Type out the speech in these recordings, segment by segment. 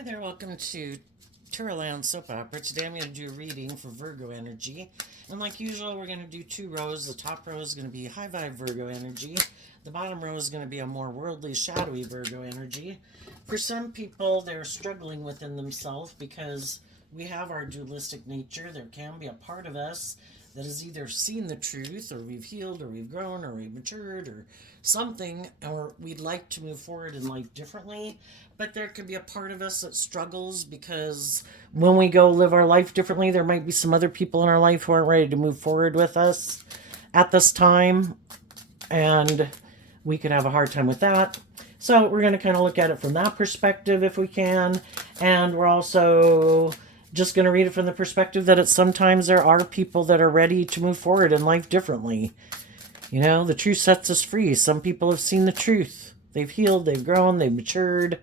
Hi there, welcome to Land Soap Opera. Today I'm going to do a reading for Virgo energy. And like usual, we're going to do two rows. The top row is going to be high vibe Virgo energy. The bottom row is going to be a more worldly, shadowy Virgo energy. For some people, they're struggling within themselves because we have our dualistic nature. There can be a part of us that has either seen the truth, or we've healed, or we've grown, or we've matured, or something, or we'd like to move forward in life differently. But there could be a part of us that struggles because when we go live our life differently, there might be some other people in our life who aren't ready to move forward with us at this time, and we could have a hard time with that. So we're going to kind of look at it from that perspective if we can, and we're also just going to read it from the perspective that sometimes there are people that are ready to move forward in life differently. You know, the truth sets us free. Some people have seen the truth. They've healed, they've grown, they've matured,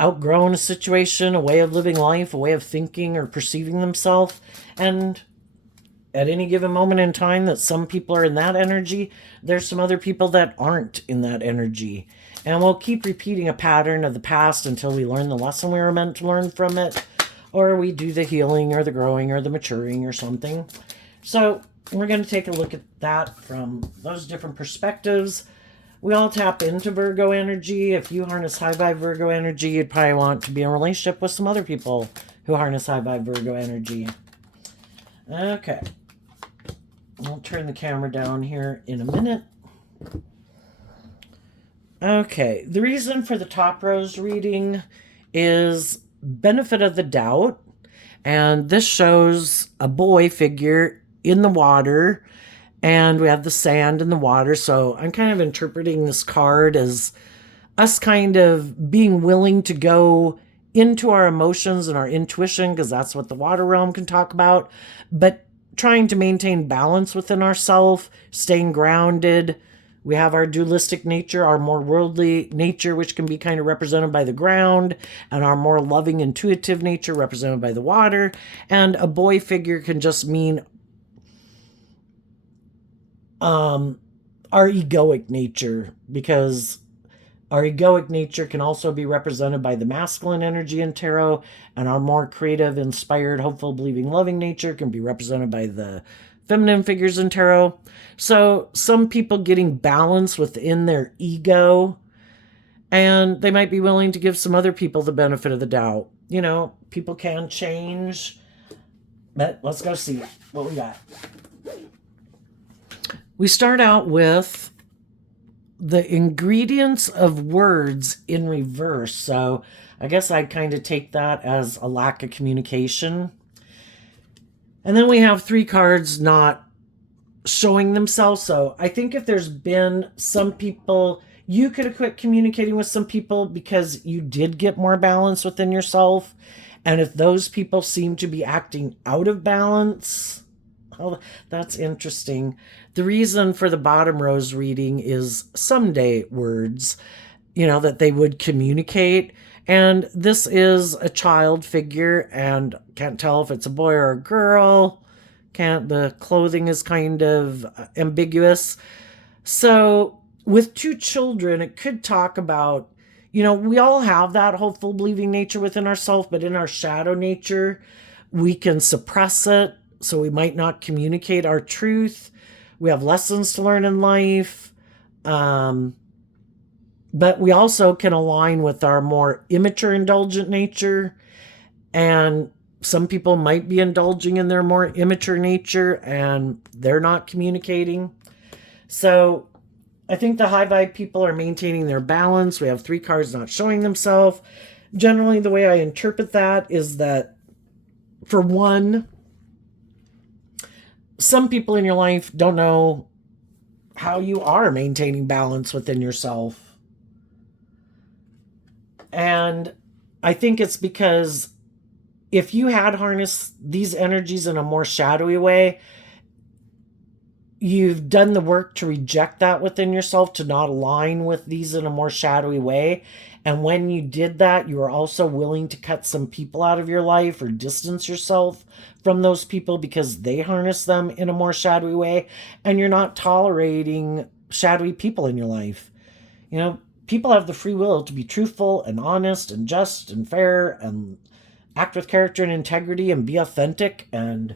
outgrown a situation, a way of living life, a way of thinking or perceiving themselves. And at any given moment in time that some people are in that energy, there's some other people that aren't in that energy. And we'll keep repeating a pattern of the past until we learn the lesson we were meant to learn from it, or we do the healing or the growing or the maturing or something. So we're going to take a look at that from those different perspectives. We all tap into Virgo energy. If you harness high vibe Virgo energy, you'd probably want to be in a relationship with some other people who harness high vibe Virgo energy. Okay. I'll turn the camera down here in a minute. Okay. The reason for the top rose reading is benefit of the doubt. And this shows a boy figure in the water, and we have the sand and the water. So I'm kind of interpreting this card as us kind of being willing to go into our emotions and our intuition, because that's what the water realm can talk about, but trying to maintain balance within ourselves, staying grounded. We have our dualistic nature, our more worldly nature, which can be kind of represented by the ground, and our more loving, intuitive nature represented by the water. And a boy figure can just mean our egoic nature, because our egoic nature can also be represented by the masculine energy in tarot, and our more creative, inspired, hopeful, believing, loving nature can be represented by the feminine figures in tarot. So some people getting balance within their ego, and they might be willing to give some other people the benefit of the doubt. You know, people can change, but let's go see what we got. We start out with the ingredients of words in reverse. So I guess I'd kind of take that as a lack of communication. And then we have three cards not showing themselves. So I think if there's been some people, you could have quit communicating with some people because you did get more balance within yourself. And if those people seem to be acting out of balance, oh, that's interesting. The reason for the bottom rose reading is someday words, you know, that they would communicate. And this is a child figure, and can't tell if it's a boy or a girl. The clothing is kind of ambiguous. So with two children, it could talk about, you know, we all have that hopeful, believing nature within ourselves, but in our shadow nature, we can suppress it. So we might not communicate our truth. We have lessons to learn in life. But we also can align with our more immature, indulgent nature. And some people might be indulging in their more immature nature and they're not communicating. So I think the high vibe people are maintaining their balance. We have three cards not showing themselves. Generally, the way I interpret that is that, for one, some people in your life don't know how you are maintaining balance within yourself. And I think it's because if you had harnessed these energies in a more shadowy way, you've done the work to reject that within yourself, to not align with these in a more shadowy way. And when you did that, you were also willing to cut some people out of your life or distance yourself from those people because they harness them in a more shadowy way. And you're not tolerating shadowy people in your life. You know, people have the free will to be truthful and honest and just and fair and act with character and integrity and be authentic and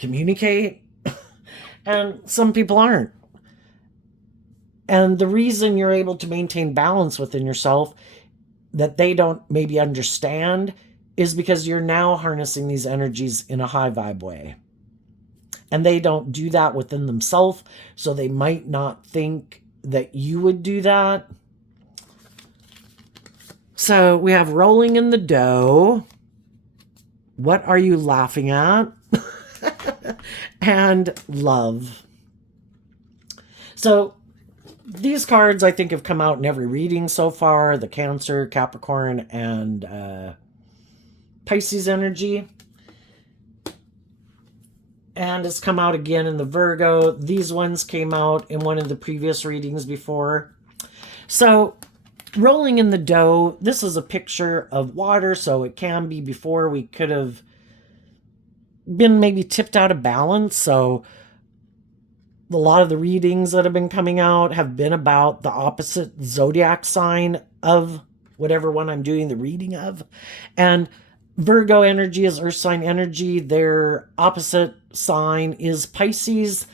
communicate. And some people aren't. And the reason you're able to maintain balance within yourself that they don't maybe understand is because you're now harnessing these energies in a high vibe way. And they don't do that within themselves, so they might not think that you would do that. So we have rolling in the dough. What are you laughing at? And love. So these cards, I think, have come out in every reading so far. The Cancer, Capricorn, and Pisces energy. And it's come out again in the Virgo. These ones came out in one of the previous readings before. So, rolling in the dough, this is a picture of water, so it can be before we could have been maybe tipped out of balance. So, a lot of the readings that have been coming out have been about the opposite zodiac sign of whatever one I'm doing the reading of. And Virgo energy is earth sign energy. Their opposite sign is Pisces.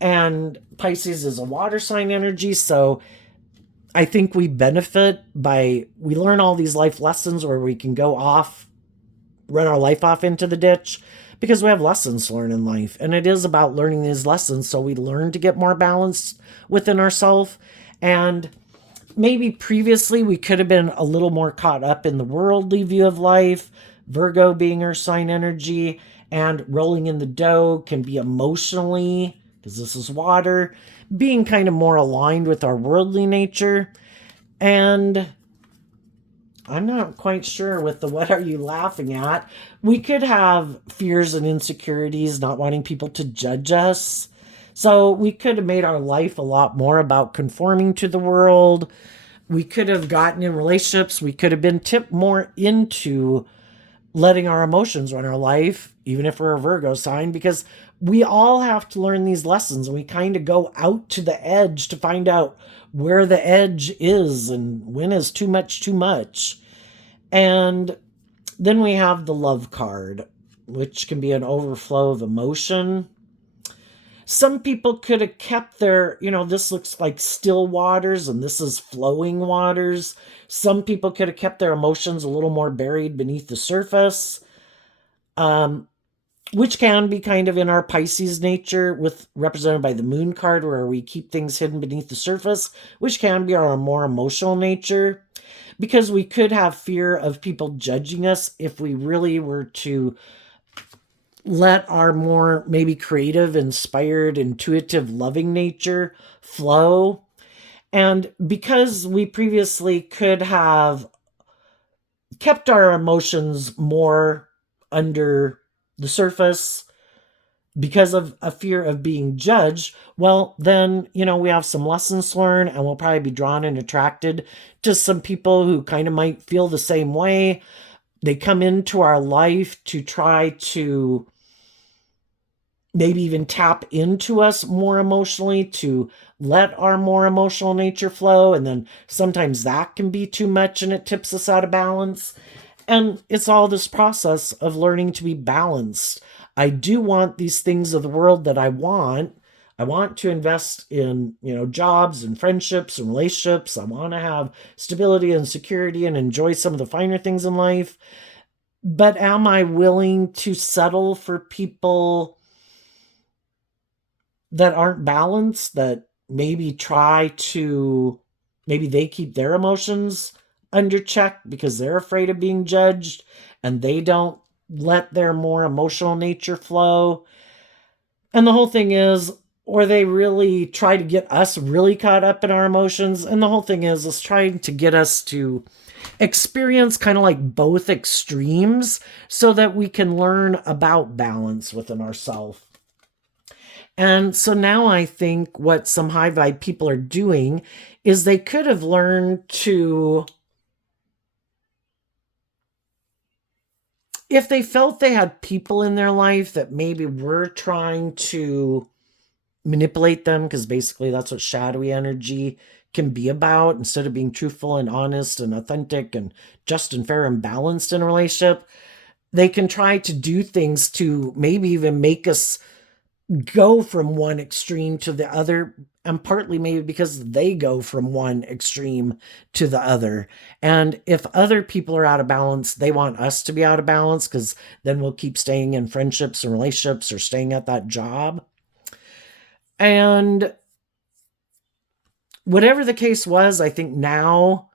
And Pisces is a water sign energy. So I think we benefit we learn all these life lessons where we can go off, run our life off into the ditch, because we have lessons to learn in life. And it is about learning these lessons so we learn to get more balanced within ourselves. And maybe previously we could have been a little more caught up in the worldly view of life. Virgo being earth sign energy, and rolling in the dough can be emotionally, because this is water, being kind of more aligned with our worldly nature. And I'm not quite sure with the what are you laughing at. We could have fears and insecurities, not wanting people to judge us. So we could have made our life a lot more about conforming to the world. We could have gotten in relationships. We could have been tipped more into letting our emotions run our life, even if we're a Virgo sign, because we all have to learn these lessons, and we kind of go out to the edge to find out where the edge is and when is too much too much. And then we have the love card, which can be an overflow of emotion. Some people could have kept their, this looks like still waters and this is flowing waters. Some people could have kept their emotions a little more buried beneath the surface, which can be kind of in our Pisces nature, represented by the moon card, where we keep things hidden beneath the surface, which can be our more emotional nature, because we could have fear of people judging us if we really were to let our more maybe creative, inspired, intuitive, loving nature flow. And because we previously could have kept our emotions more under the surface because of a fear of being judged, well, then, we have some lessons to learn, and we'll probably be drawn and attracted to some people who kind of might feel the same way. They come into our life to try to maybe even tap into us more emotionally, to let our more emotional nature flow. And then sometimes that can be too much and it tips us out of balance. And it's all this process of learning to be balanced. I do want these things of the world that I want. I want to invest in, jobs and friendships and relationships. I want to have stability and security and enjoy some of the finer things in life. But am I willing to settle for people that aren't balanced, that maybe maybe they keep their emotions under check because they're afraid of being judged, and they don't let their more emotional nature flow? And the whole thing is, or they really try to get us really caught up in our emotions. And the whole thing is trying to get us to experience kind of like both extremes so that we can learn about balance within ourselves. And so now I think what some high vibe people are doing is they could have learned to, if they felt they had people in their life that maybe were trying to manipulate them, because basically that's what shadowy energy can be about, instead of being truthful and honest and authentic and just and fair and balanced in a relationship, they can try to do things to maybe even make us go from one extreme to the other, and partly maybe because they go from one extreme to the other. And if other people are out of balance, they want us to be out of balance, because then we'll keep staying in friendships and relationships or staying at that job. And whatever the case was, I think now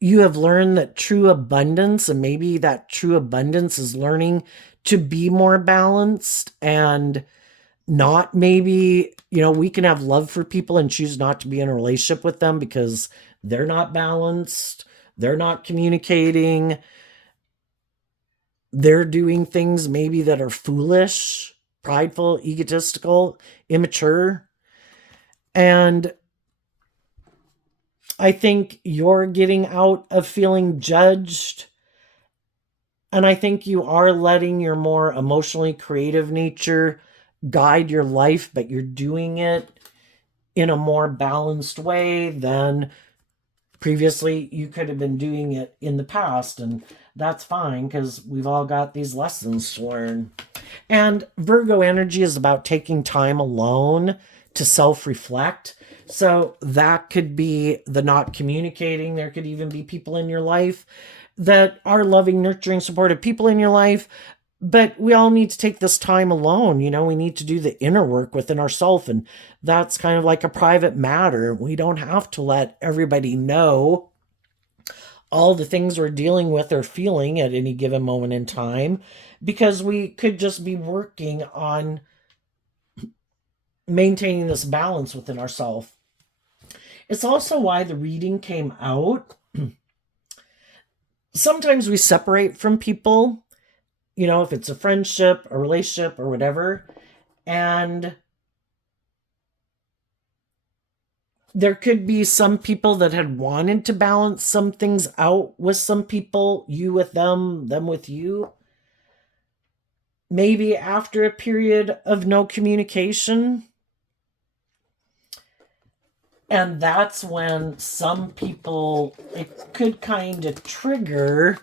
you have learned that true abundance, and maybe that true abundance is learning to be more balanced and not maybe, we can have love for people and choose not to be in a relationship with them because they're not balanced, they're not communicating, they're doing things maybe that are foolish, prideful, egotistical, immature. And I think you're getting out of feeling judged. And I think you are letting your more emotionally creative nature guide your life, but you're doing it in a more balanced way than previously you could have been doing it in the past. And that's fine, because we've all got these lessons to learn. And Virgo energy is about taking time alone to self-reflect. So that could be the not communicating. There could even be people in your life that are loving, nurturing, supportive people in your life. But we all need to take this time alone. We need to do the inner work within ourselves. And that's kind of like a private matter. We don't have to let everybody know all the things we're dealing with or feeling at any given moment in time, because we could just be working on maintaining this balance within ourselves. It's also why the reading came out. Sometimes we separate from people, if it's a friendship, a relationship, or whatever. And there could be some people that had wanted to balance some things out with some people, you with them with you. Maybe after a period of no communication. And that's when some people, it could kind of trigger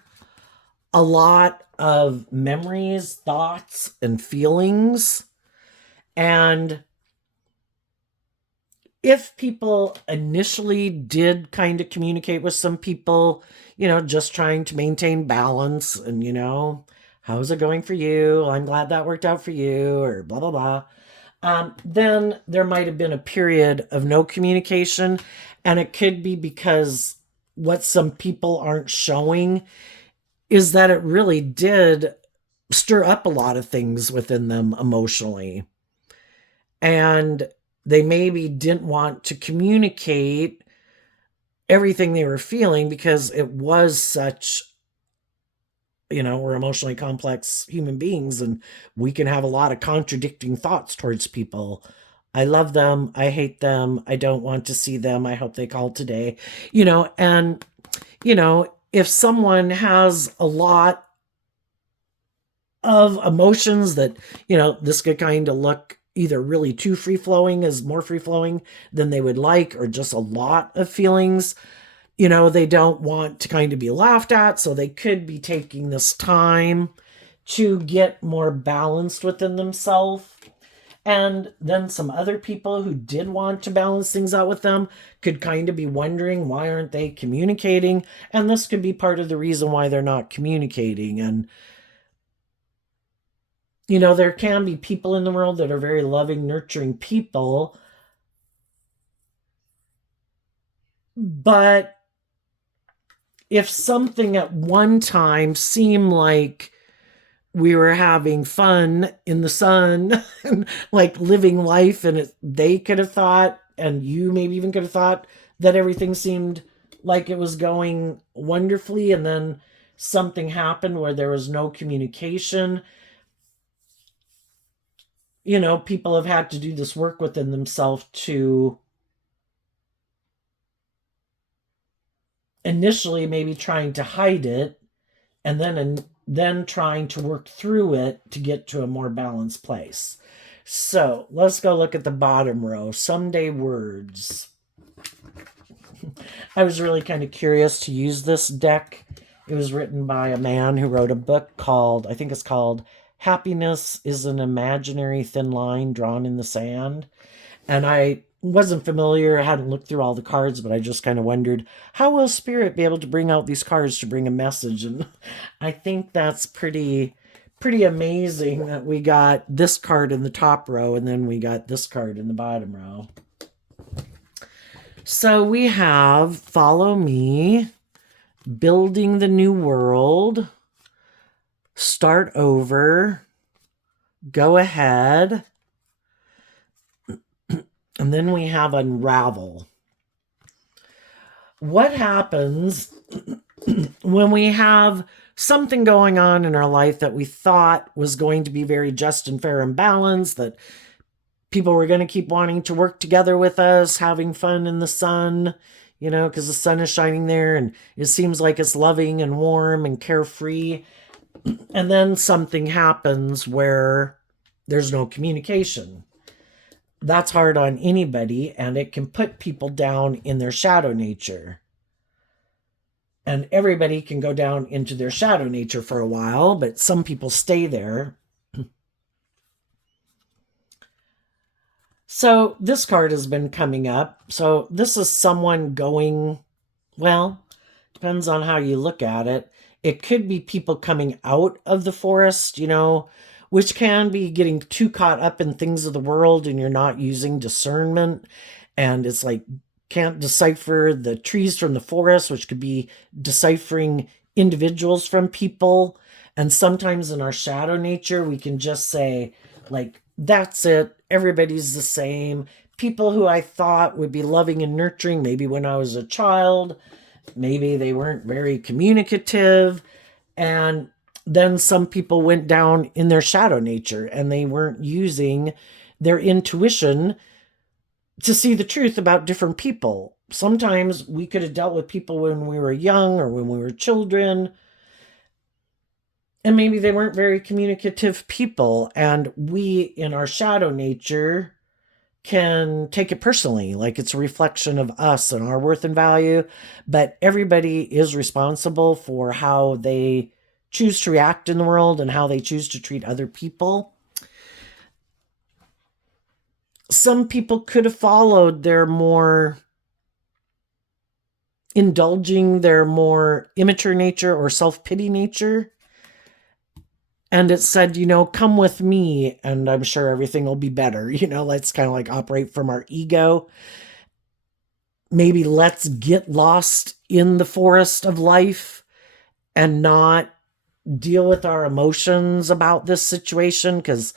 a lot of memories, thoughts, and feelings. And if people initially did kind of communicate with some people, just trying to maintain balance and, how's it going for you? I'm glad that worked out for you, or blah, blah, blah. Then there might have been a period of no communication, and it could be because what some people aren't showing is that it really did stir up a lot of things within them emotionally. And they maybe didn't want to communicate everything they were feeling because it was such, we're emotionally complex human beings, and we can have a lot of contradicting thoughts towards people. I love them. I hate them. I don't want to see them. I hope they call today. And, if someone has a lot of emotions that, this could kind of look either really too free-flowing, as more free-flowing than they would like, or just a lot of feelings, they don't want to kind of be laughed at. So they could be taking this time to get more balanced within themselves. And then some other people who did want to balance things out with them could kind of be wondering, why aren't they communicating? And this could be part of the reason why they're not communicating. And, there can be people in the world that are very loving, nurturing people. But if something at one time seemed like we were having fun in the sun, like living life, and they could have thought, and you maybe even could have thought, that everything seemed like it was going wonderfully, and then something happened where there was no communication. People have had to do this work within themselves to initially maybe trying to hide it, and then trying to work through it to get to a more balanced place. So let's go look at the bottom row. Someday words. I was really kind of curious to use this deck. It was written by a man who wrote a book called, I think it's called Happiness is an Imaginary Thin Line Drawn in the Sand. And I wasn't familiar, I hadn't looked through all the cards, but I just kind of wondered, how will Spirit be able to bring out these cards to bring a message? And I think that's pretty amazing that we got this card in the top row and then we got this card in the bottom row. So we have Follow Me, Building the New World, Start Over, Go Ahead, and then we have Unravel. What happens when we have something going on in our life that we thought was going to be very just and fair and balanced, that people were going to keep wanting to work together with us, having fun in the sun, because the sun is shining there and it seems like it's loving and warm and carefree. And then something happens where there's no communication. That's hard on anybody, and it can put people down in their shadow nature. And everybody can go down into their shadow nature for a while, but some people stay there. So this card has been coming up. So this is someone going, well, depends on how you look at it. It could be people coming out of the forest, which can be getting too caught up in things of the world and you're not using discernment. And it's like, can't decipher the trees from the forest, which could be deciphering individuals from people. And sometimes in our shadow nature, we can just say, like, that's it. Everybody's the same. People who I thought would be loving and nurturing, maybe when I was a child, maybe they weren't very communicative. And then some people went down in their shadow nature and they weren't using their intuition to see the truth about different people. Sometimes we could have dealt with people when we were young or when we were children, and maybe they weren't very communicative people, and we in our shadow nature can take it personally, like it's a reflection of us and our worth and value. But everybody is responsible for how they choose to react in the world and how they choose to treat other people. Some people could have followed their more indulging, their more immature nature or self-pity nature. And it said, come with me and I'm sure everything will be better. Let's kind of like operate from our ego. Maybe let's get lost in the forest of life and not deal with our emotions about this situation, because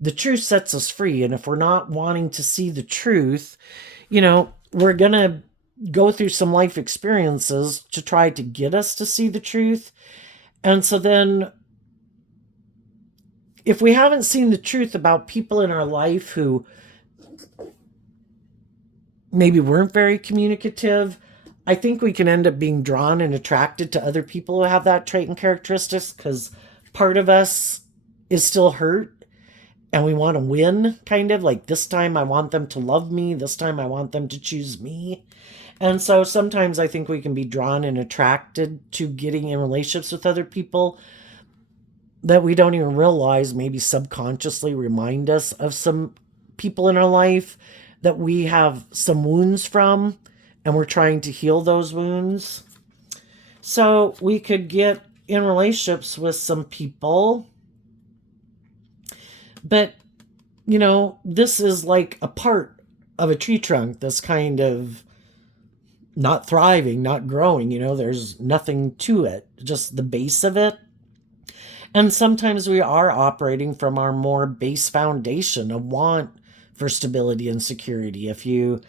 the truth sets us free. And if we're not wanting to see the truth, we're going to go through some life experiences to try to get us to see the truth. And so then if we haven't seen the truth about people in our life who maybe weren't very communicative, I think we can end up being drawn and attracted to other people who have that trait and characteristics, because part of us is still hurt and we want to win, kind of like, this time I want them to love me, this time I want them to choose me. And so sometimes I think we can be drawn and attracted to getting in relationships with other people that we don't even realize, maybe subconsciously remind us of some people in our life that we have some wounds from, and we're trying to heal those wounds. So we could get in relationships with some people, but, this is like a part of a tree trunk that's kind of not thriving, not growing, there's nothing to it, just the base of it. And sometimes we are operating from our more base foundation of want for stability and security. If you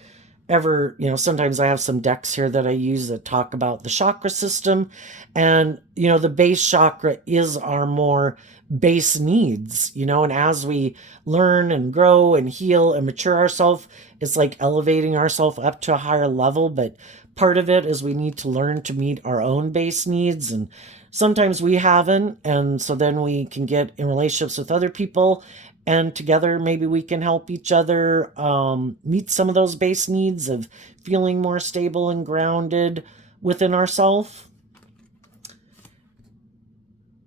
ever, sometimes I have some decks here that I use that talk about the chakra system. And, the base chakra is our more base needs, and as we learn and grow and heal and mature ourselves, it's like elevating ourselves up to a higher level. But part of it is we need to learn to meet our own base needs, and sometimes we haven't, and so then we can get in relationships with other people And together, maybe we can help each other meet some of those base needs of feeling more stable and grounded within ourselves.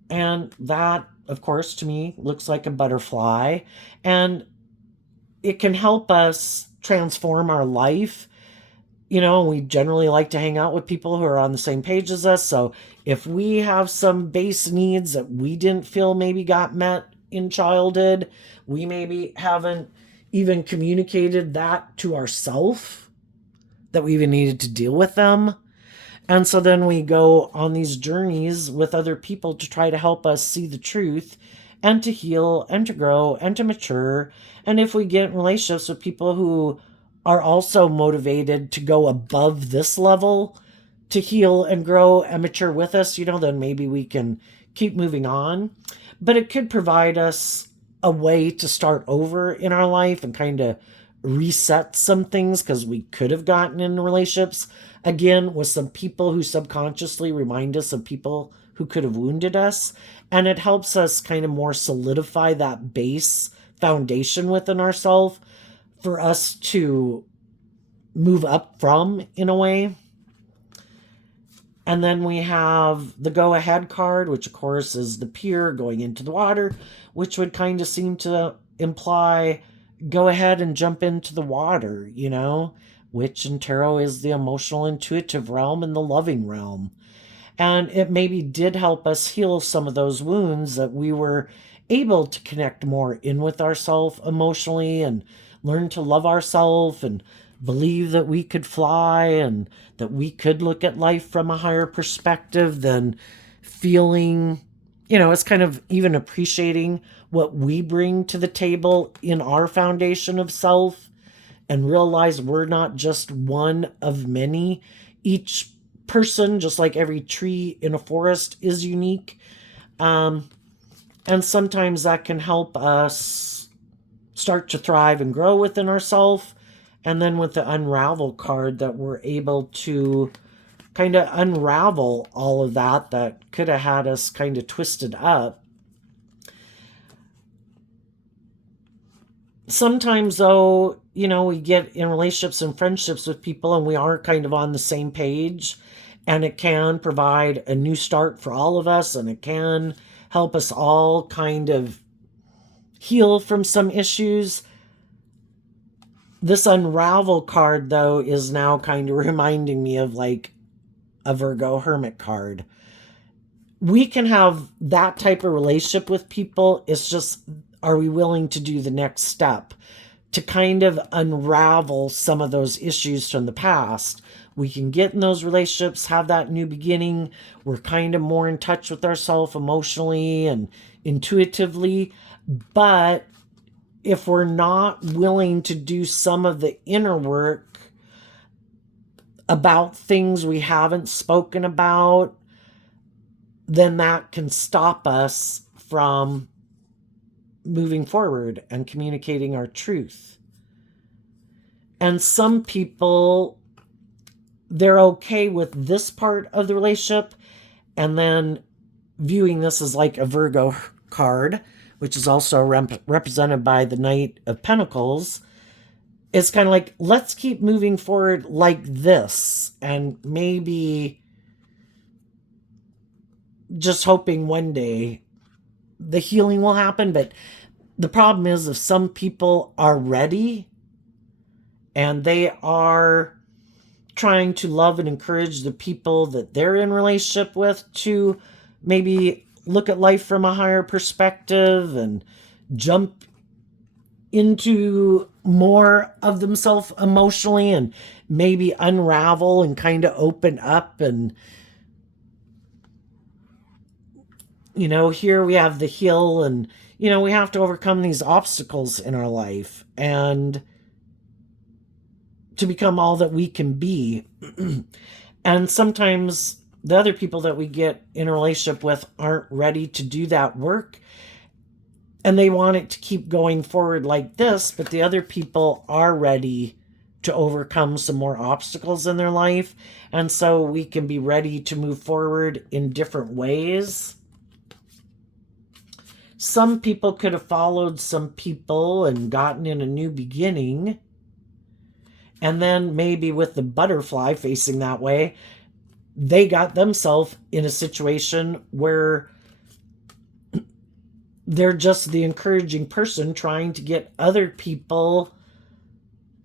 And that, of course, to me, looks like a butterfly. And it can help us transform our life. We generally like to hang out with people who are on the same page as us. So if we have some base needs that we didn't feel maybe got met in childhood, we maybe haven't even communicated that to ourselves, that we even needed to deal with them. And so then we go on these journeys with other people to try to help us see the truth and to heal and to grow and to mature. And if we get in relationships with people who are also motivated to go above this level to heal and grow and mature with us, then maybe we can keep moving on. But it could provide us a way to start over in our life and kind of reset some things, because we could have gotten in relationships again with some people who subconsciously remind us of people who could have wounded us. And it helps us kind of more solidify that base foundation within ourselves for us to move up from, in a way. And then we have the go ahead card, which of course is the pier going into the water, which would kind of seem to imply go ahead and jump into the water, which in tarot is the emotional, intuitive realm and the loving realm. And it maybe did help us heal some of those wounds, that we were able to connect more in with ourselves emotionally and learn to love ourselves and believe that we could fly and that we could look at life from a higher perspective than feeling, it's kind of even appreciating what we bring to the table in our foundation of self, and realize we're not just one of many. Each person, just like every tree in a forest, is unique. And sometimes that can help us start to thrive and grow within ourselves. And then with the unravel card, that we're able to kind of unravel all of that could have had us kind of twisted up. Sometimes, though, we get in relationships and friendships with people and we aren't kind of on the same page, and it can provide a new start for all of us, and it can help us all kind of heal from some issues. This unravel card, though, is now kind of reminding me of like a Virgo hermit card. We can have that type of relationship with people. It's just, are we willing to do the next step to kind of unravel some of those issues from the past? We can get in those relationships, have that new beginning. We're kind of more in touch with ourselves emotionally and intuitively. But if we're not willing to do some of the inner work about things we haven't spoken about, then that can stop us from moving forward and communicating our truth. And some people, they're okay with this part of the relationship, and then viewing this as like a Virgo card, which is also represented by the Knight of Pentacles. It's kind of like, let's keep moving forward like this, and maybe just hoping one day the healing will happen. But the problem is, if some people are ready and they are trying to love and encourage the people that they're in relationship with to maybe look at life from a higher perspective and jump into more of themselves emotionally and maybe unravel and kind of open up. And here we have the hill, and we have to overcome these obstacles in our life and to become all that we can be. And sometimes the other people that we get in a relationship with aren't ready to do that work, and they want it to keep going forward like this, but the other people are ready to overcome some more obstacles in their life, and so we can be ready to move forward in different ways. Some people could have followed some people and gotten in a new beginning. And then maybe with the butterfly facing that way, they got themselves in a situation where they're just the encouraging person trying to get other people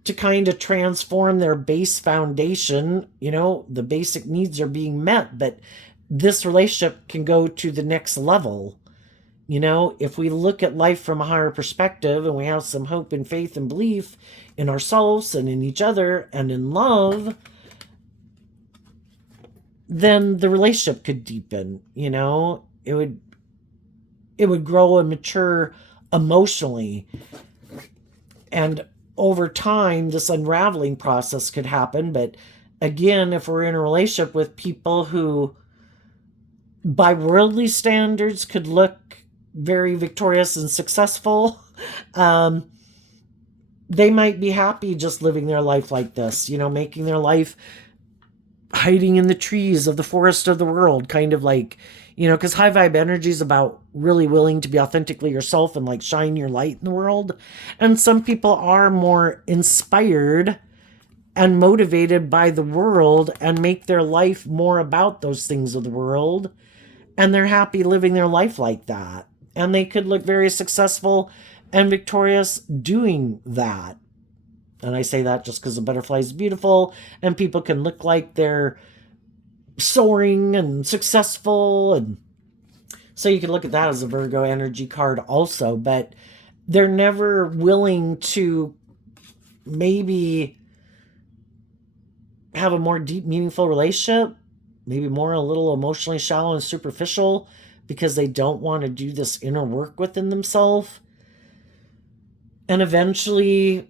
to kind of transform their base foundation. The basic needs are being met, but this relationship can go to the next level. If we look at life from a higher perspective and we have some hope and faith and belief in ourselves and in each other and in love, then the relationship could deepen. It would grow and mature emotionally. And over time, this unraveling process could happen. But again, if we're in a relationship with people who, by worldly standards, could look very victorious and successful, they might be happy just living their life like this, making their life hiding in the trees of the forest of the world, kind of like, because high vibe energy is about really willing to be authentically yourself and like shine your light in the world. And some people are more inspired and motivated by the world and make their life more about those things of the world. And they're happy living their life like that. And they could look very successful and victorious doing that. And I say that just because the butterfly is beautiful and people can look like they're soaring and successful. And so you can look at that as a Virgo energy card also, but they're never willing to maybe have a more deep, meaningful relationship, maybe more a little emotionally shallow and superficial because they don't want to do this inner work within themselves. And eventually,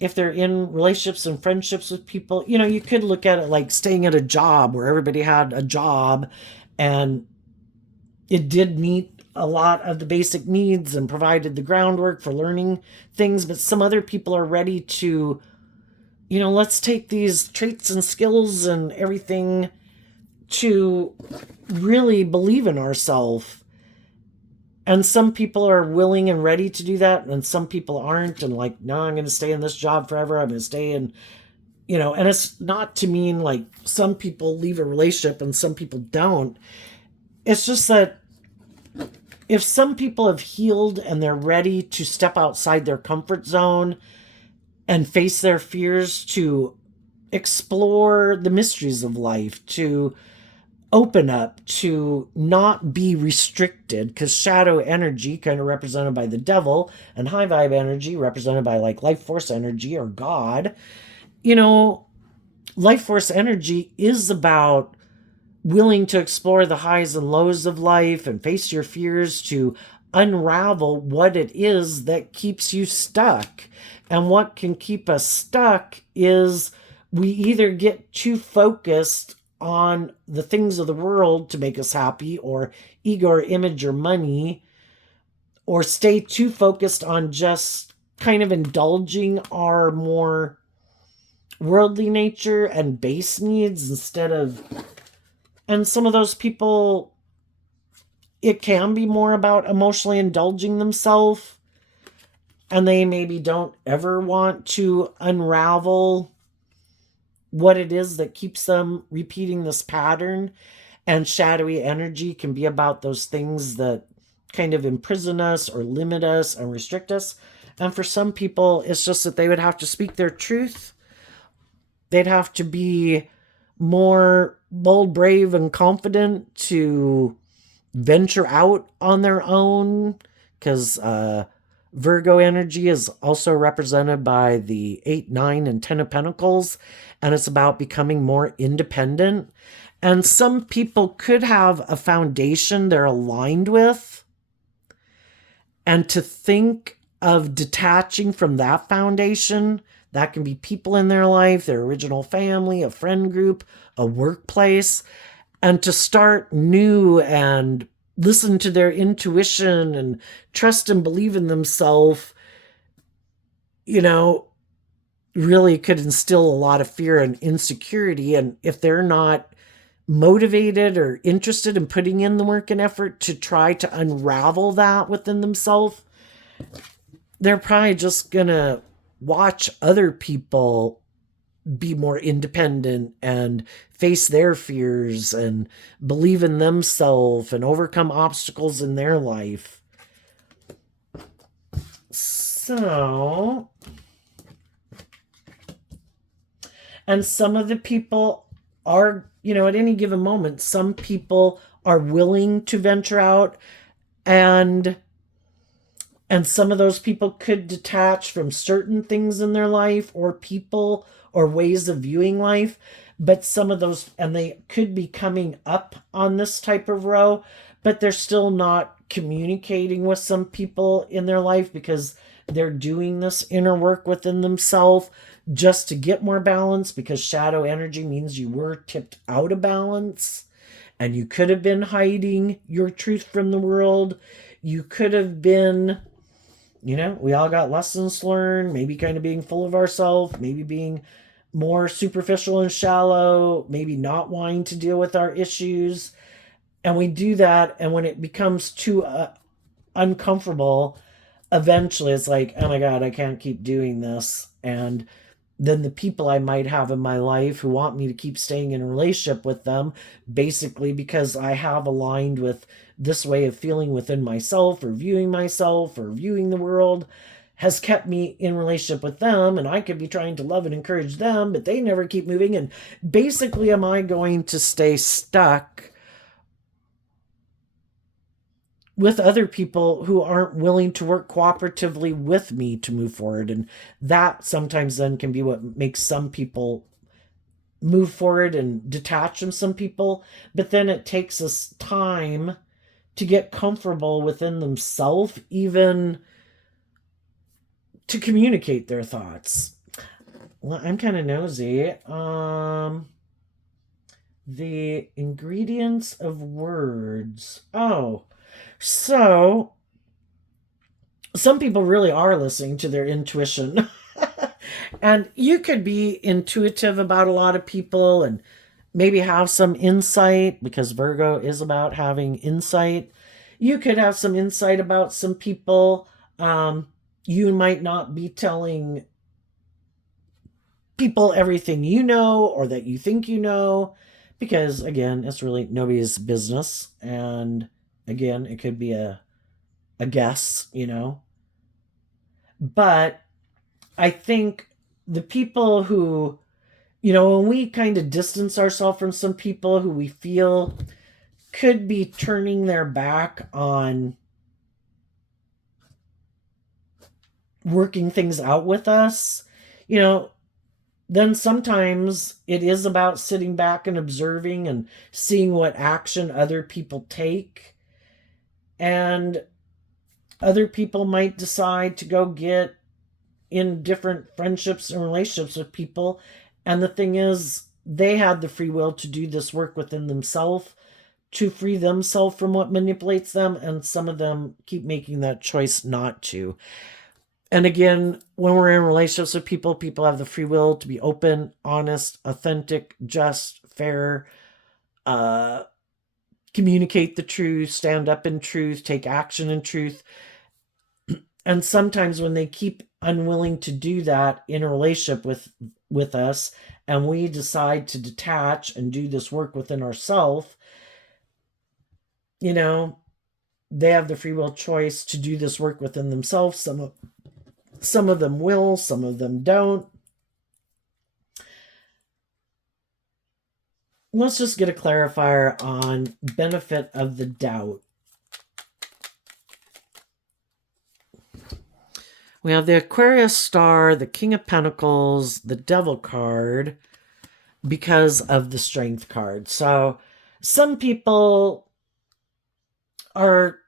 if they're in relationships and friendships with people, you could look at it like staying at a job where everybody had a job and it did meet a lot of the basic needs and provided the groundwork for learning things. But some other people are ready to, let's take these traits and skills and everything to really believe in ourselves. And some people are willing and ready to do that, and some people aren't, and like, no, I'm going to stay in this job forever. I'm going to stay in, and it's not to mean like some people leave a relationship and some people don't. It's just that if some people have healed and they're ready to step outside their comfort zone and face their fears, to explore the mysteries of life, to open up, to not be restricted, because shadow energy, kind of represented by the devil, and high vibe energy represented by like life force energy or God. Life force energy is about willing to explore the highs and lows of life and face your fears, to unravel what it is that keeps you stuck. And what can keep us stuck is we either get too focused on the things of the world to make us happy, or ego or image or money, or stay too focused on just kind of indulging our more worldly nature and base needs instead of, and some of those people, it can be more about emotionally indulging themselves, and they maybe don't ever want to unravel what it is that keeps them repeating this pattern. And shadowy energy can be about those things that kind of imprison us or limit us and restrict us. And for some people, it's just that they would have to speak their truth. They'd have to be more bold, brave, and confident to venture out on their own, because Virgo energy is also represented by the 8, 9, and 10 of Pentacles, and it's about becoming more independent. And some people could have a foundation they're aligned with, and to think of detaching from that foundation, that can be people in their life, their original family, a friend group, a workplace, and to start new and listen to their intuition and trust and believe in themselves, really could instill a lot of fear and insecurity. And if they're not motivated or interested in putting in the work and effort to try to unravel that within themselves, they're probably just going to watch other people be more independent and face their fears and believe in themselves and overcome obstacles in their life. So, and some of the people are, at any given moment, some people are willing to venture out, and some of those people could detach from certain things in their life or people or ways of viewing life. But some of those, and they could be coming up on this type of row, but they're still not communicating with some people in their life because they're doing this inner work within themselves just to get more balance, because shadow energy means you were tipped out of balance and you could have been hiding your truth from the world. You could have been, we all got lessons learned, maybe kind of being full of ourselves, maybe being more superficial and shallow, maybe not wanting to deal with our issues. And we do that, and when it becomes too uncomfortable, eventually it's like, oh my God, I can't keep doing this. And then the people I might have in my life who want me to keep staying in a relationship with them, basically because I have aligned with this way of feeling within myself or viewing the world, has kept me in relationship with them. And I could be trying to love and encourage them, but they never keep moving. And basically, am I going to stay stuck with other people who aren't willing to work cooperatively with me to move forward? And that sometimes then can be what makes some people move forward and detach from some people. But then it takes us time to get comfortable within themselves, even to communicate their thoughts. Well, I'm kind of nosy. The ingredients of words. Oh, so some people really are listening to their intuition. And you could be intuitive about a lot of people and maybe have some insight, because Virgo is about having insight. You could have some insight about some people. You might not be telling people everything you know or that you think you know, because again, it's really nobody's business. And again, it could be a guess, But I think the people who, when we kind of distance ourselves from some people who we feel could be turning their back on working things out with us, then sometimes it is about sitting back and observing and seeing what action other people take. And other people might decide to go get in different friendships and relationships with people. And the thing is, they had the free will to do this work within themselves, to free themselves from what manipulates them. And some of them keep making that choice not to. And again, when we're in relationships with people, people have the free will to be open, honest, authentic, just, fair, communicate the truth, stand up in truth, take action in truth. And sometimes when they keep unwilling to do that in a relationship with us, and we decide to detach and do this work within ourselves, they have the free will choice to do this work within themselves. Some of them will, some of them don't. Let's just get a clarifier on benefit of the doubt. We have the Aquarius star, the King of Pentacles, the Devil card, because of the Strength card. So some people are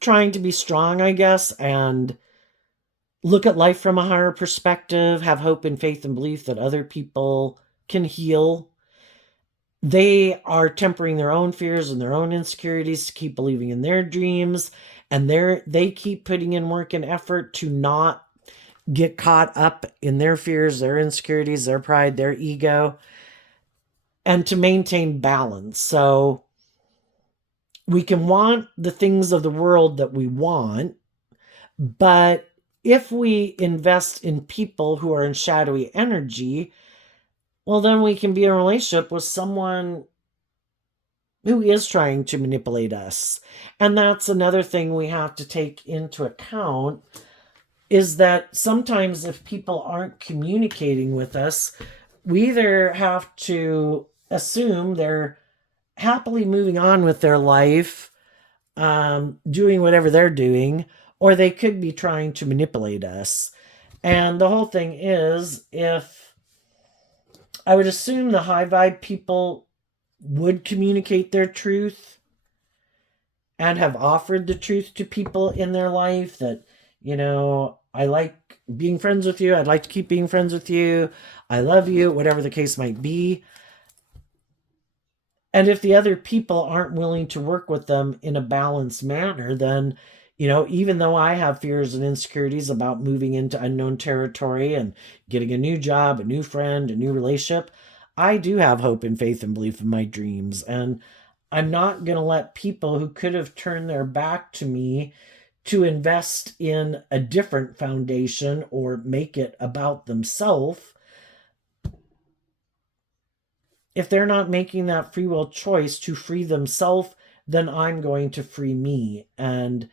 trying to be strong, I guess, and look at life from a higher perspective, have hope and faith and belief that other people can heal. They are tempering their own fears and their own insecurities to keep believing in their dreams, and they keep putting in work and effort to not get caught up in their fears, their insecurities, their pride, their ego, and to maintain balance. So we can want the things of the world that we want, but if we invest in people who are in shadowy energy, well, then we can be in a relationship with someone who is trying to manipulate us. And that's another thing we have to take into account, is that sometimes if people aren't communicating with us, we either have to assume they're happily moving on with their life, doing whatever they're doing, or they could be trying to manipulate us. And the whole thing is, if I would assume the high vibe people would communicate their truth and have offered the truth to people in their life, that, I like being friends with you, I'd like to keep being friends with you, I love you, whatever the case might be. And if the other people aren't willing to work with them in a balanced manner, then, even though I have fears and insecurities about moving into unknown territory and getting a new job, a new friend, a new relationship, I do have hope and faith and belief in my dreams. And I'm not going to let people who could have turned their back to me to invest in a different foundation or make it about themselves, if they're not making that free will choice to free themselves, then I'm going to free me. And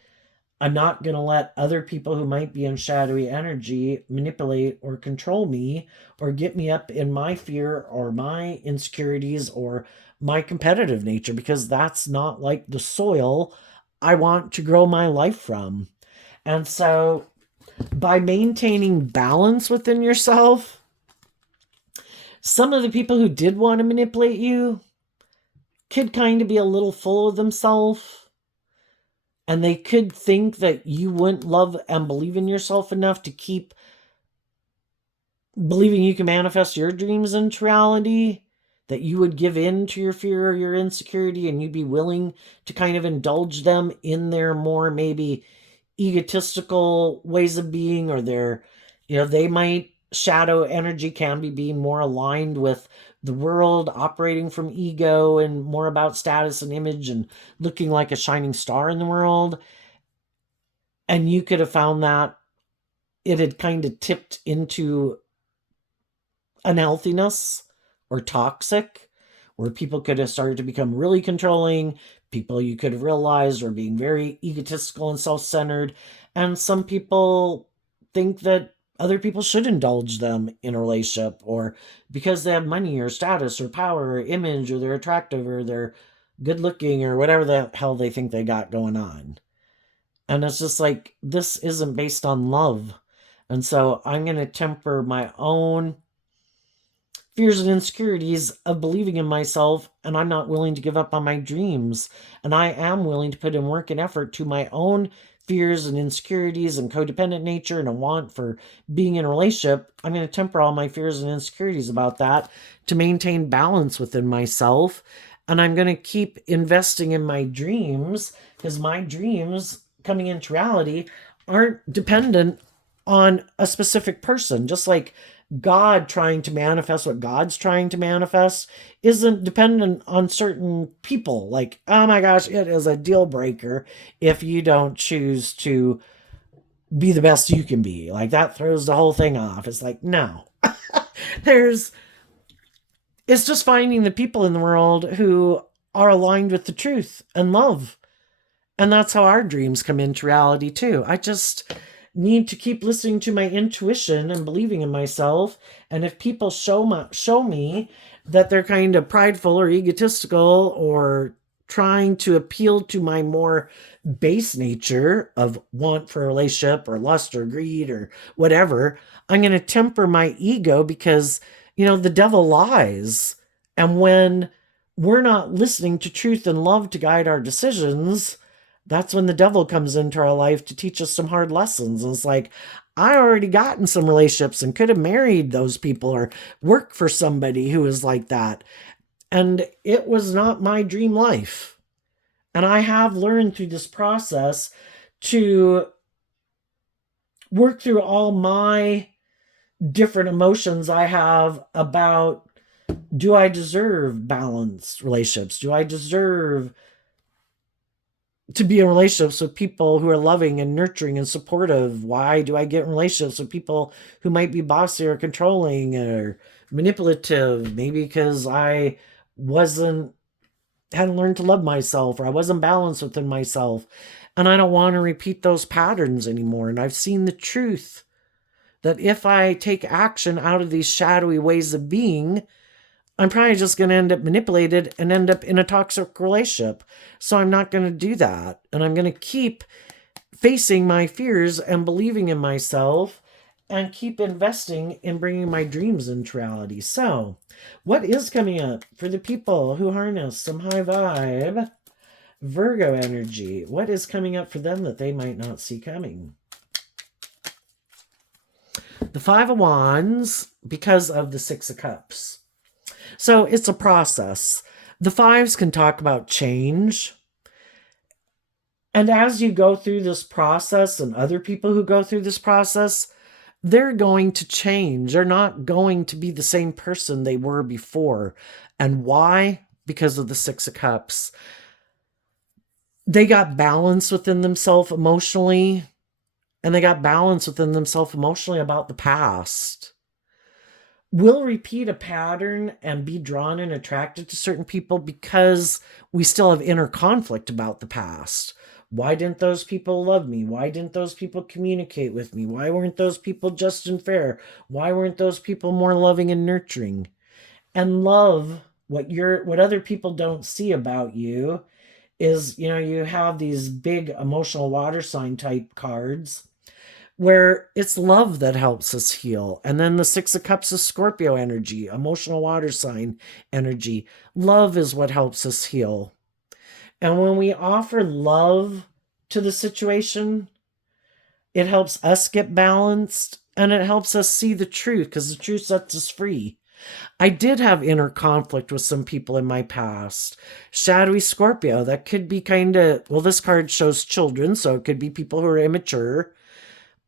I'm not going to let other people who might be in shadowy energy manipulate or control me or get me up in my fear or my insecurities or my competitive nature, because that's not like the soil I want to grow my life from. And so by maintaining balance within yourself, some of the people who did want to manipulate you could kind of be a little full of themselves, and they could think that you wouldn't love and believe in yourself enough to keep believing you can manifest your dreams into reality, that you would give in to your fear or your insecurity, and you'd be willing to kind of indulge them in their more maybe egotistical ways of being, or their, they might, shadow energy can be being more aligned with the world, operating from ego and more about status and image and looking like a shining star in the world. And you could have found that it had kind of tipped into unhealthiness or toxic, where people could have started to become really controlling. People you could have realized were being very egotistical and self-centered. And some people think that other people should indulge them in a relationship, or because they have money or status or power or image, or they're attractive or they're good looking or whatever the hell they think they got going on. And it's just like, this isn't based on love. And so I'm going to temper my own fears and insecurities of believing in myself, and I'm not willing to give up on my dreams. And I am willing to put in work and effort to my own fears and insecurities and codependent nature and a want for being in a relationship. I'm going to temper all my fears and insecurities about that to maintain balance within myself. And I'm going to keep investing in my dreams, because my dreams coming into reality aren't dependent on a specific person. Just like God trying to manifest what God's trying to manifest isn't dependent on certain people. Like, oh my gosh, it is a deal breaker if you don't choose to be the best you can be. Like, that throws the whole thing off. It's like, no. It's just finding the people in the world who are aligned with the truth and love. And that's how our dreams come into reality too. I just need to keep listening to my intuition and believing in myself. And if people show me that they're kind of prideful or egotistical or trying to appeal to my more base nature of want for a relationship or lust or greed or whatever, I'm going to temper my ego, because, the devil lies. And when we're not listening to truth and love to guide our decisions, that's when the devil comes into our life to teach us some hard lessons. And it's like, I already got in some relationships and could have married those people or worked for somebody who was like that. And it was not my dream life. And I have learned through this process to work through all my different emotions I have about, do I deserve balanced relationships? Do I deserve to be in relationships with people who are loving and nurturing and supportive? Why do I get in relationships with people who might be bossy or controlling or manipulative? Maybe because I wasn't hadn't learned to love myself, or I wasn't balanced within myself. And I don't want to repeat those patterns anymore. And I've seen the truth that if I take action out of these shadowy ways of being, I'm probably just going to end up manipulated and end up in a toxic relationship. So I'm not going to do that. And I'm going to keep facing my fears and believing in myself and keep investing in bringing my dreams into reality. So what is coming up for the people who harness some high vibe Virgo energy? What is coming up for them that they might not see coming? The Five of Wands, because of the Six of Cups. So it's a process. The fives can talk about change. And as you go through this process, and other people who go through this process, they're going to change. They're not going to be the same person they were before. And why? Because of the Six of Cups. They got balance within themselves emotionally, and they got balance within themselves emotionally about the past. We'll repeat a pattern and be drawn and attracted to certain people because we still have inner conflict about the past. Why didn't those people love me? Why didn't those people communicate with me? Why weren't those people just and fair? Why weren't those people more loving and nurturing? And love, what other people don't see about you is, you have these big emotional water sign type cards where it's love that helps us heal. And then the Six of Cups is Scorpio energy, emotional water sign energy. Love is what helps us heal. And when we offer love to the situation, it helps us get balanced, and it helps us see the truth, because the truth sets us free. I did have inner conflict with some people in my past. Shadowy Scorpio, that could be this card shows children, so it could be people who are immature.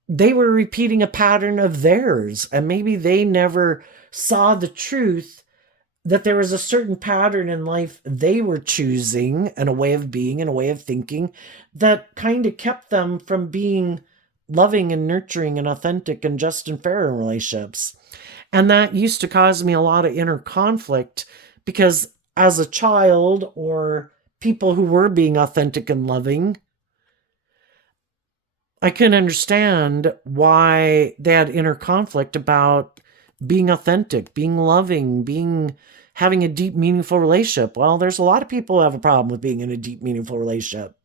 They were repeating a pattern of theirs, and maybe they never saw the truth that there was a certain pattern in life they were choosing, and a way of being and a way of thinking that kind of kept them from being loving and nurturing and authentic and just and fair in relationships. And that used to cause me a lot of inner conflict, because as a child, or people who were being authentic and loving, I couldn't understand why they had inner conflict about being authentic, being loving, having a deep, meaningful relationship. Well, there's a lot of people who have a problem with being in a deep, meaningful relationship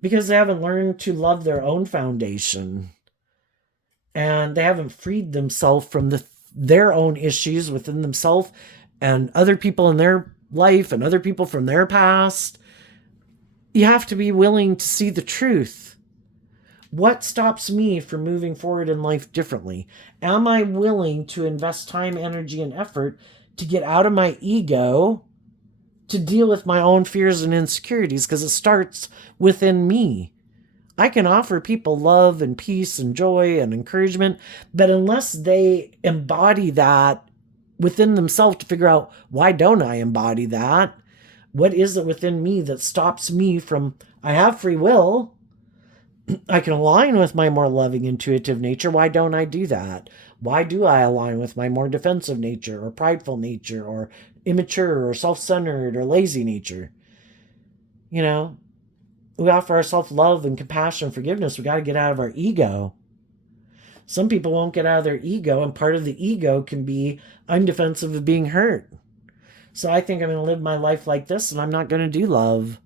because they haven't learned to love their own foundation, and they haven't freed themselves from their own issues within themselves and other people in their life and other people from their past. You have to be willing to see the truth. What stops me from moving forward in life differently? Am I willing to invest time, energy, and effort to get out of my ego, to deal with my own fears and insecurities? Because it starts within me. I can offer people love and peace and joy and encouragement, but unless they embody that within themselves to figure out, why don't I embody that? What is it within me that stops me from, I have free will. I can align with my more loving, intuitive nature. Why don't I do that? Why do I align with my more defensive nature, or prideful nature, or immature, or self-centered, or lazy nature? We offer ourselves love and compassion and forgiveness. We got to get out of our ego. Some people won't get out of their ego, and part of the ego can be, I'm defensive of being hurt. So I think I'm going to live my life like this, and I'm not going to do love.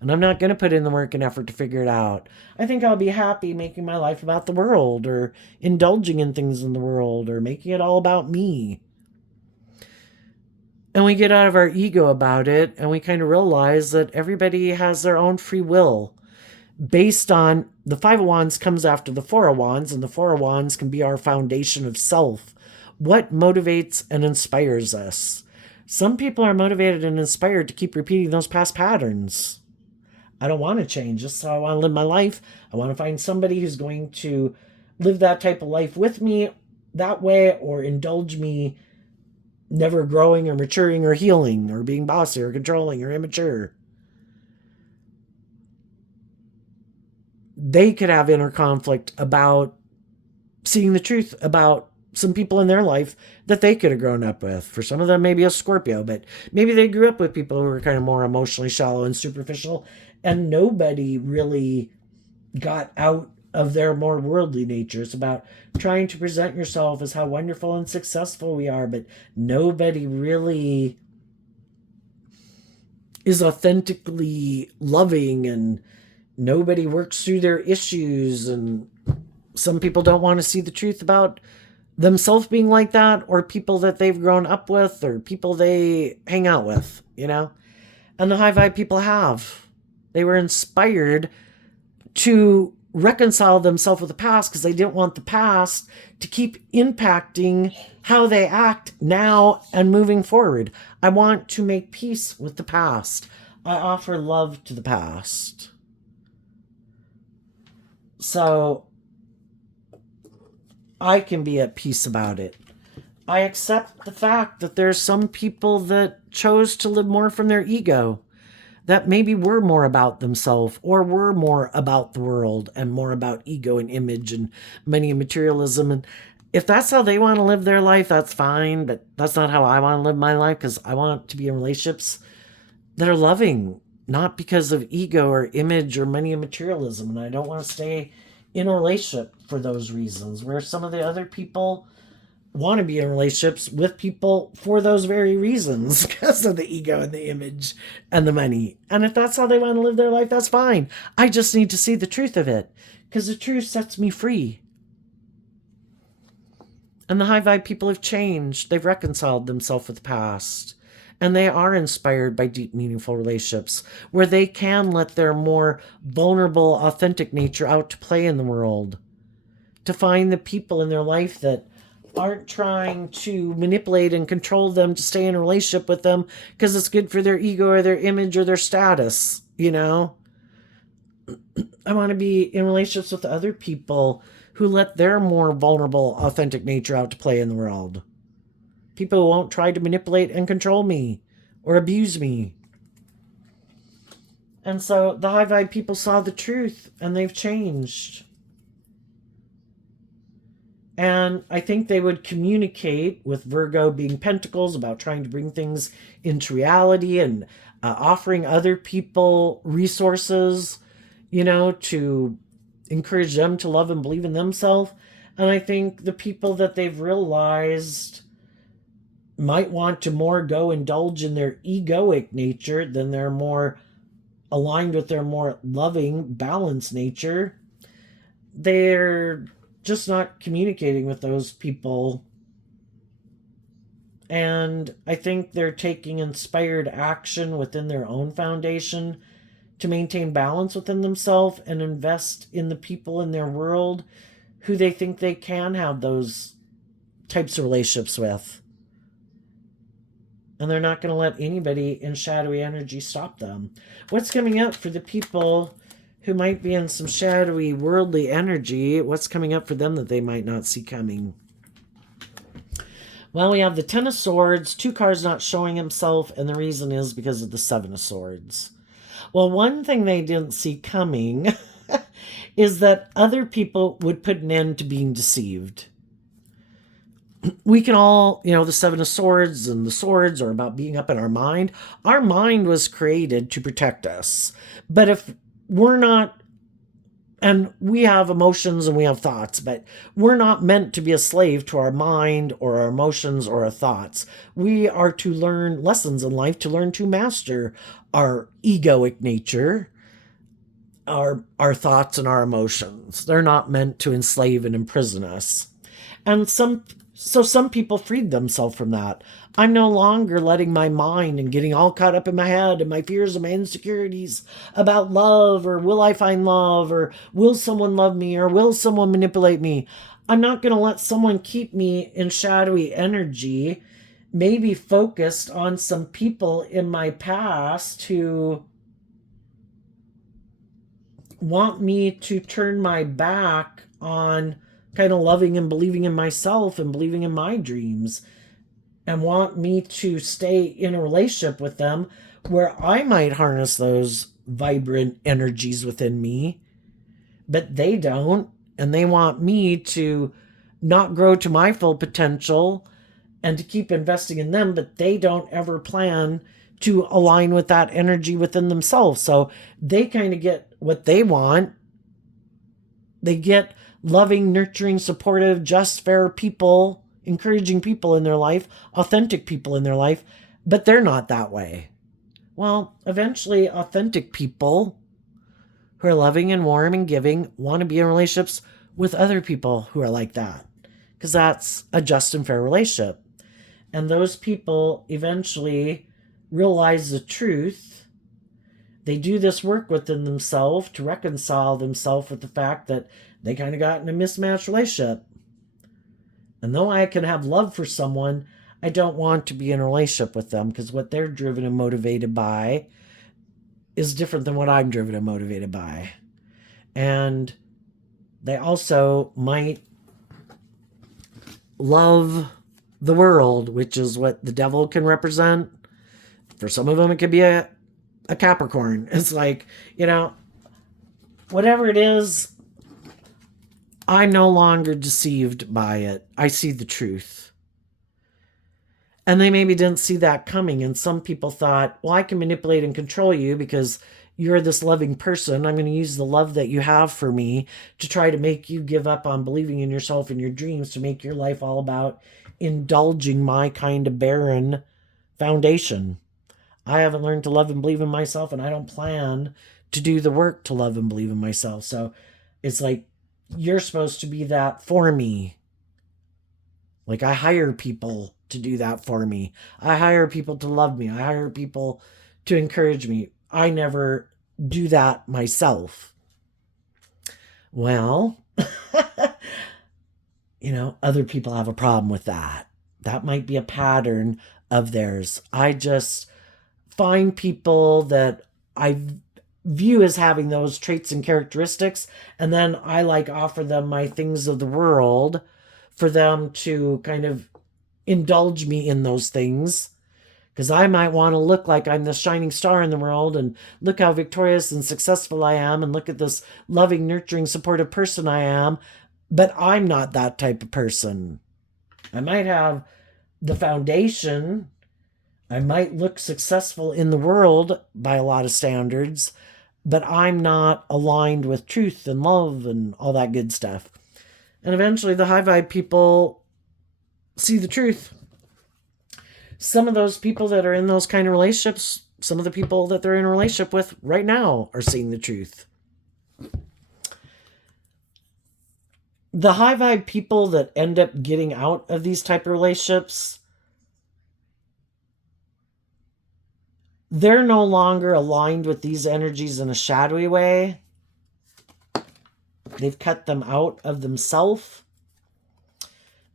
And I'm not going to put in the work and effort to figure it out. I think I'll be happy making my life about the world, or indulging in things in the world, or making it all about me. And we get out of our ego about it, and we kind of realize that everybody has their own free will based on, the Five of Wands comes after the Four of Wands, and the Four of Wands can be our foundation of self. What motivates and inspires us? Some people are motivated and inspired to keep repeating those past patterns. I don't want to change. This is how I want to live my life. I want to find somebody who's going to live that type of life with me that way, or indulge me never growing or maturing or healing or being bossy or controlling or immature. They could have inner conflict about seeing the truth about some people in their life that they could have grown up with. For some of them, maybe a Scorpio, but maybe they grew up with people who were kind of more emotionally shallow and superficial, and nobody really got out of their more worldly nature. It's about trying to present yourself as how wonderful and successful we are, but nobody really is authentically loving, and nobody works through their issues, and some people don't want to see the truth about themselves being like that, or people that they've grown up with, or people they hang out with, you know? And the high vibe people have. They were inspired to reconcile themselves with the past because they didn't want the past to keep impacting how they act now and moving forward. I want to make peace with the past. I offer love to the past. So I can be at peace about it. I accept the fact that there's some people that chose to live more from their ego, that maybe were more about themselves, or were more about the world and more about ego and image and money and materialism. And if that's how they want to live their life, that's fine. But that's not how I want to live my life, because I want to be in relationships that are loving, not because of ego or image or money and materialism. And I don't want to stay in a relationship for those reasons, where some of the other people want to be in relationships with people for those very reasons, because of the ego and the image and the money. And if that's how they want to live their life, that's fine. I just need to see the truth of it, because the truth sets me free. And the high vibe people have changed. They've reconciled themselves with the past. And they are inspired by deep, meaningful relationships where they can let their more vulnerable, authentic nature out to play in the world. To find the people in their life that aren't trying to manipulate and control them to stay in a relationship with them because it's good for their ego or their image or their status, you know? I want to be in relationships with other people who let their more vulnerable, authentic nature out to play in the world. People who won't try to manipulate and control me or abuse me. And so the high vibe people saw the truth and they've changed. And I think they would communicate with Virgo being Pentacles about trying to bring things into reality and offering other people resources, you know, to encourage them to love and believe in themselves. And I think the people that they've realized might want to more go indulge in their egoic nature than their more aligned with their more loving, balanced nature, they're just not communicating with those people. And I think they're taking inspired action within their own foundation to maintain balance within themselves and invest in the people in their world who they think they can have those types of relationships with. And they're not going to let anybody in shadowy energy stop them. What's coming up for the people who might be in some shadowy worldly energy? What's coming up for them that they might not see coming? Well, we have the Ten of Swords, 2 cards not showing himself, and the reason is because of the 7 of Swords. Well, one thing they didn't see coming is that other people would put an end to being deceived. We can all, you know, the 7 of Swords and the swords are about being up in our mind. Our mind was created to protect us. But if we're not, and we have emotions and we have thoughts, but we're not meant to be a slave to our mind or our emotions or our thoughts. We are to learn lessons in life, to learn to master our egoic nature, our thoughts and our emotions. They're not meant to enslave and imprison us. And some people freed themselves from that. I'm no longer letting my mind and getting all caught up in my head and my fears and my insecurities about love, or will I find love, or will someone love me, or will someone manipulate me. I'm not going to let someone keep me in shadowy energy, maybe focused on some people in my past who want me to turn my back on kind of loving and believing in myself and believing in my dreams and want me to stay in a relationship with them where I might harness those vibrant energies within me, but they don't. And they want me to not grow to my full potential and to keep investing in them, but they don't ever plan to align with that energy within themselves. So they kind of get what they want. They get loving, nurturing, supportive, just, fair people, encouraging people in their life, authentic people in their life, but they're not that way. Well, eventually, authentic people who are loving and warm and giving want to be in relationships with other people who are like that, because that's a just and fair relationship. And those people eventually realize the truth. They do this work within themselves to reconcile themselves with the fact that they kind of got in a mismatched relationship. And though I can have love for someone, I don't want to be in a relationship with them, because what they're driven and motivated by is different than what I'm driven and motivated by. And they also might love the world, which is what the devil can represent. For some of them, it could be a Capricorn. It's like, whatever it is, I'm no longer deceived by it. I see the truth. And they maybe didn't see that coming. And some people thought, well, I can manipulate and control you because you're this loving person. I'm going to use the love that you have for me to try to make you give up on believing in yourself and your dreams, to make your life all about indulging my kind of barren foundation. I haven't learned to love and believe in myself, and I don't plan to do the work to love and believe in myself. So it's like, you're supposed to be that for me. Like, I hire people to do that for me. I hire people to love me. I hire people to encourage me. I never do that myself. Well, other people have a problem with that. That might be a pattern of theirs. I just find people that I view as having those traits and characteristics, and then I offer them my things of the world for them to kind of indulge me in those things, because I might want to look like I'm the shining star in the world, and look how victorious and successful I am, and look at this loving, nurturing, supportive person I am, but I'm not that type of person. I might have the foundation. I might look successful in the world by a lot of standards, but I'm not aligned with truth and love and all that good stuff. And eventually the high vibe people see the truth. Some of those people that are in those kind of relationships, some of the people that they're in a relationship with right now are seeing the truth. The high vibe people that end up getting out of these type of relationships, they're no longer aligned with these energies in a shadowy way. They've cut them out of themselves.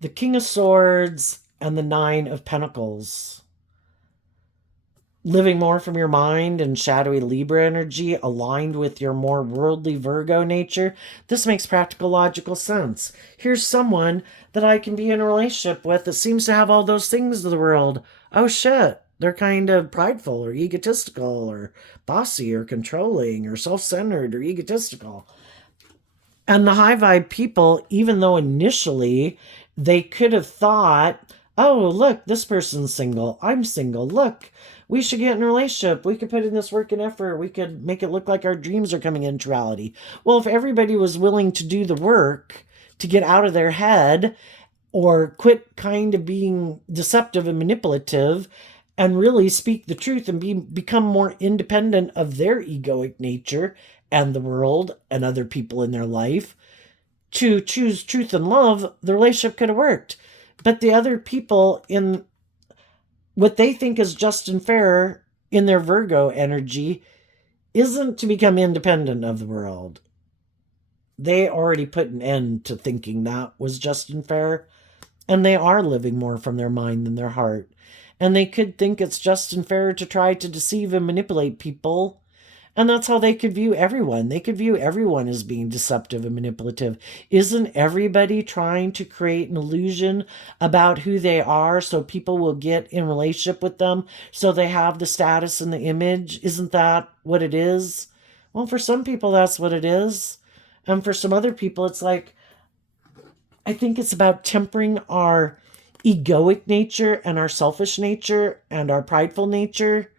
The King of Swords and the Nine of Pentacles. Living more from your mind and shadowy Libra energy aligned with your more worldly Virgo nature. This makes practical, logical sense. Here's someone that I can be in a relationship with that seems to have all those things of the world. Oh shit. They're kind of prideful or egotistical or bossy or controlling or self-centered or egotistical. And the high vibe people, even though initially they could have thought, oh, look, this person's single. I'm single. Look, we should get in a relationship. We could put in this work and effort. We could make it look like our dreams are coming into reality. Well, if everybody was willing to do the work to get out of their head or quit kind of being deceptive and manipulative and really speak the truth and become more independent of their egoic nature and the world and other people in their life, to choose truth and love, the relationship could have worked. But the other people in what they think is just and fair in their Virgo energy isn't to become independent of the world. They already put an end to thinking that was just and fair, and they are living more from their mind than their heart. And they could think it's just and fair to try to deceive and manipulate people, And that's how they could view everyone. They could view everyone as being deceptive and manipulative. Isn't everybody trying to create an illusion about who they are so people will get in relationship with them so they have the status and the image? Isn't that what it is? Well, for some people, that's what it is. And for some other people, it's like, I think it's about tempering our egoic nature and our selfish nature and our prideful nature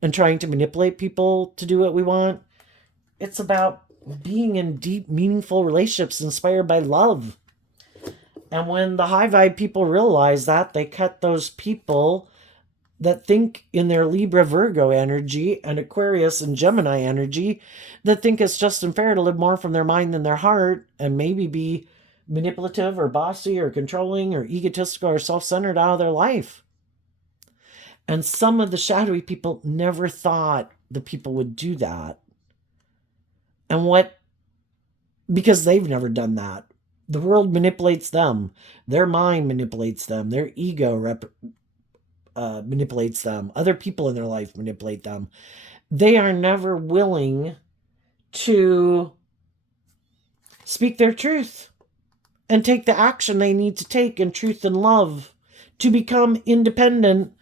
and trying to manipulate people to do what we want. It's about being in deep, meaningful relationships inspired by love. And when the high vibe people realize that, they cut those people that think in their Libra Virgo energy and Aquarius and Gemini energy that think it's just and fair to live more from their mind than their heart and maybe be manipulative or bossy or controlling or egotistical or self-centered out of their life. And some of the shadowy people never thought the people would do that. And because they've never done that. The world manipulates them. Their mind manipulates them. Their ego manipulates them. Other people in their life manipulate them. They are never willing to speak their truth and take the action they need to take in truth and love to become independent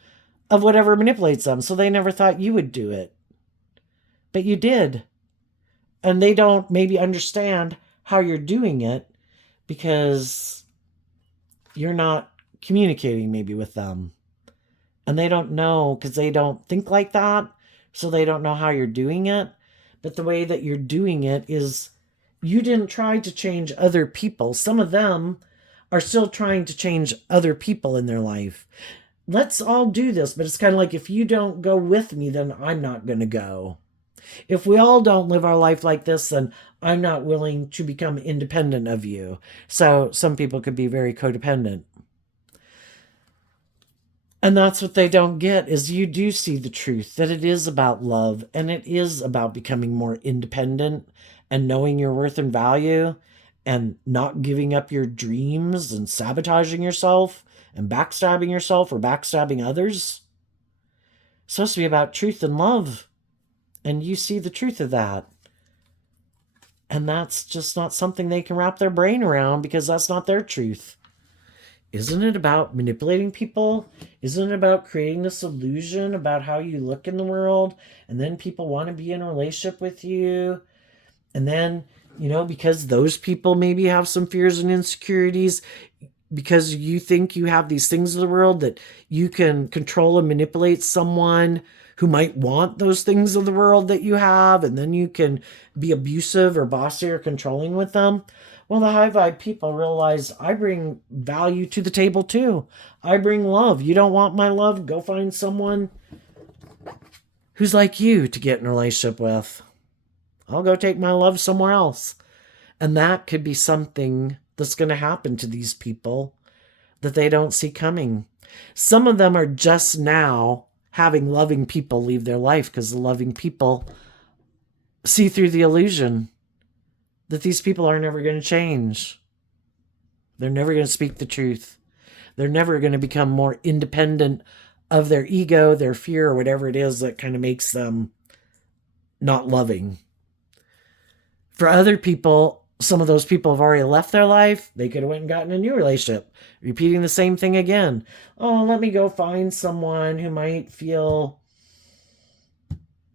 of whatever manipulates them. So they never thought you would do it. But you did. And they don't maybe understand how you're doing it because you're not communicating maybe with them. And they don't know because they don't think like that. So they don't know how you're doing it. But the way that you're doing it is you didn't try to change other people. Some of them are still trying to change other people in their life. Let's all do this, but it's kind of like, if you don't go with me, then I'm not going to go. If we all don't live our life like this, then I'm not willing to become independent of you. So some people could be very codependent. And that's what they don't get, is you do see the truth, that it is about love and it is about becoming more independent and knowing your worth and value and not giving up your dreams and sabotaging yourself and backstabbing yourself or backstabbing others. It's supposed to be about truth and love. And you see the truth of that. And that's just not something they can wrap their brain around because that's not their truth. Isn't it about manipulating people? Isn't it about creating this illusion about how you look in the world? And then people want to be in a relationship with you. And then, because those people maybe have some fears and insecurities, because you think you have these things in the world that you can control and manipulate someone who might want those things of the world that you have, and then you can be abusive or bossy or controlling with them. Well, the high vibe people realize I bring value to the table too. I bring love. You don't want my love? Go find someone who's like you to get in a relationship with. I'll go take my love somewhere else. And that could be something that's going to happen to these people that they don't see coming. Some of them are just now having loving people leave their life because the loving people see through the illusion that these people are never going to change. They're never going to speak the truth. They're never going to become more independent of their ego, their fear, or whatever it is that kind of makes them not loving. For other people, some of those people have already left their life. They could have went and gotten a new relationship, repeating the same thing again. Oh, let me go find someone who might feel,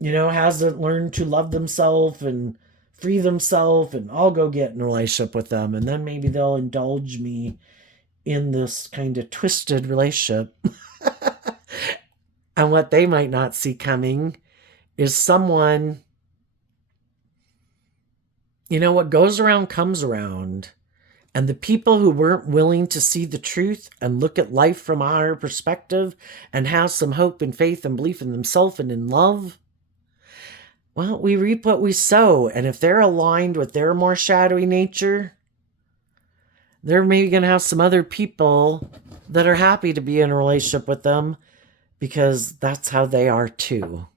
hasn't learned to love themselves and free themselves, and I'll go get in a relationship with them. And then maybe they'll indulge me in this kind of twisted relationship. And what they might not see coming is someone, what goes around comes around. And the people who weren't willing to see the truth and look at life from a higher perspective and have some hope and faith and belief in themselves and in love, well, we reap what we sow. And if they're aligned with their more shadowy nature, they're maybe going to have some other people that are happy to be in a relationship with them because that's how they are too.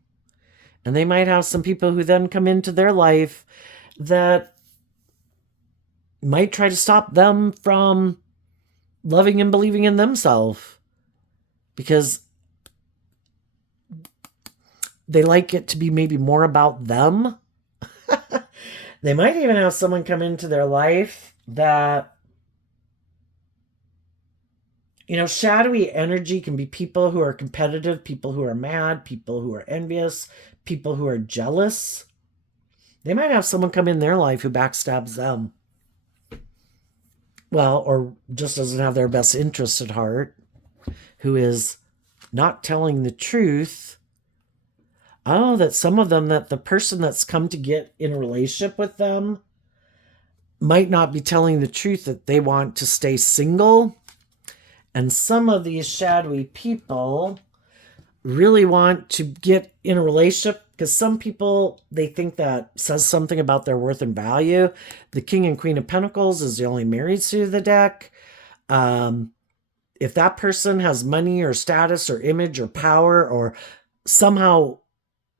And they might have some people who then come into their life that might try to stop them from loving and believing in themselves. Because they like it to be maybe more about them. They might even have someone come into their life that, shadowy energy can be people who are competitive, people who are mad, people who are envious, people who are jealous. They might have someone come in their life who backstabs them. Well, or just doesn't have their best interest at heart, who is not telling the truth. Oh, that some of them, that the person that's come to get in a relationship with them might not be telling the truth, that they want to stay single. And some of these shadowy people really want to get in a relationship because some people, they think that says something about their worth and value. The King and Queen of Pentacles is the only married suit of the deck. If that person has money or status or image or power, or somehow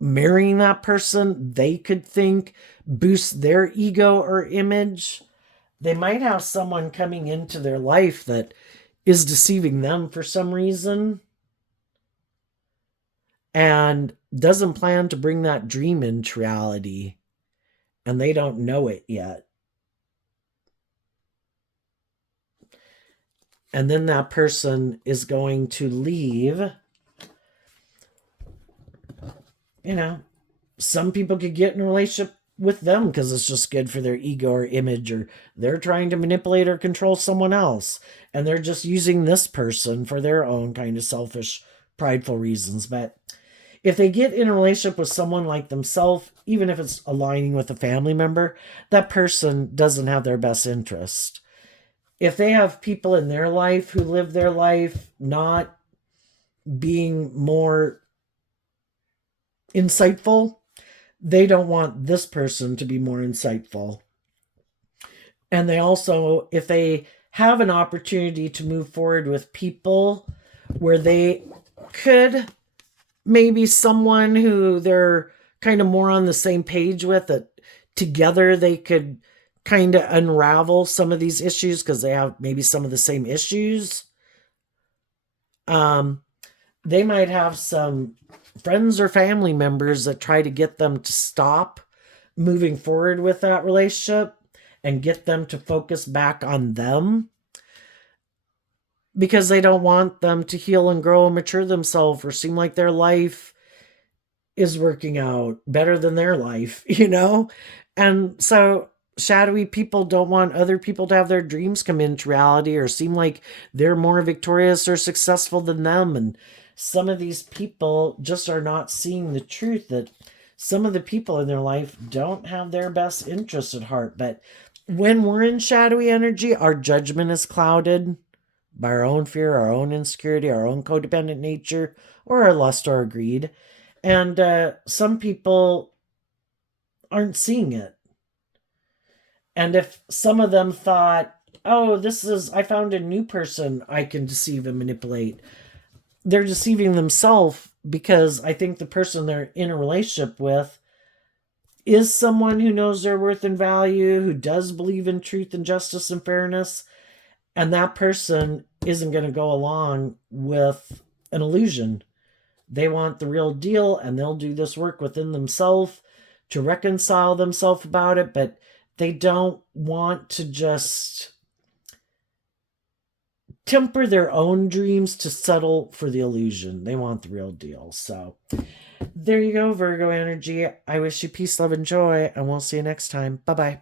marrying that person, they could think boosts their ego or image. They might have someone coming into their life that is deceiving them for some reason and doesn't plan to bring that dream into reality, and they don't know it yet. And then that person is going to leave. Some people could get in a relationship with them because it's just good for their ego or image, or they're trying to manipulate or control someone else, and they're just using this person for their own kind of selfish, prideful reasons. But if they get in a relationship with someone like themselves, even if it's aligning with a family member, that person doesn't have their best interest. If they have people in their life who live their life not being more insightful, they don't want this person to be more insightful. And they also, if they have an opportunity to move forward with people where they could, maybe someone who they're kind of more on the same page with, that together they could kind of unravel some of these issues because they have maybe some of the same issues. They might have some friends or family members that try to get them to stop moving forward with that relationship and get them to focus back on them, because they don't want them to heal and grow and mature themselves or seem like their life is working out better than their life, And so shadowy people don't want other people to have their dreams come into reality or seem like they're more victorious or successful than them. And some of these people just are not seeing the truth that some of the people in their life don't have their best interests at heart. But when we're in shadowy energy, our judgment is clouded by our own fear, our own insecurity, our own codependent nature, or our lust or greed. And some people aren't seeing it. And if some of them thought, oh, I found a new person I can deceive and manipulate, they're deceiving themselves, because I think the person they're in a relationship with is someone who knows their worth and value, who does believe in truth and justice and fairness. And that person isn't going to go along with an illusion. They want the real deal, and they'll do this work within themselves to reconcile themselves about it, but they don't want to just temper their own dreams to settle for the illusion. They want the real deal. So there you go, Virgo energy. I wish you peace, love, and joy, and we'll see you next time. Bye-bye.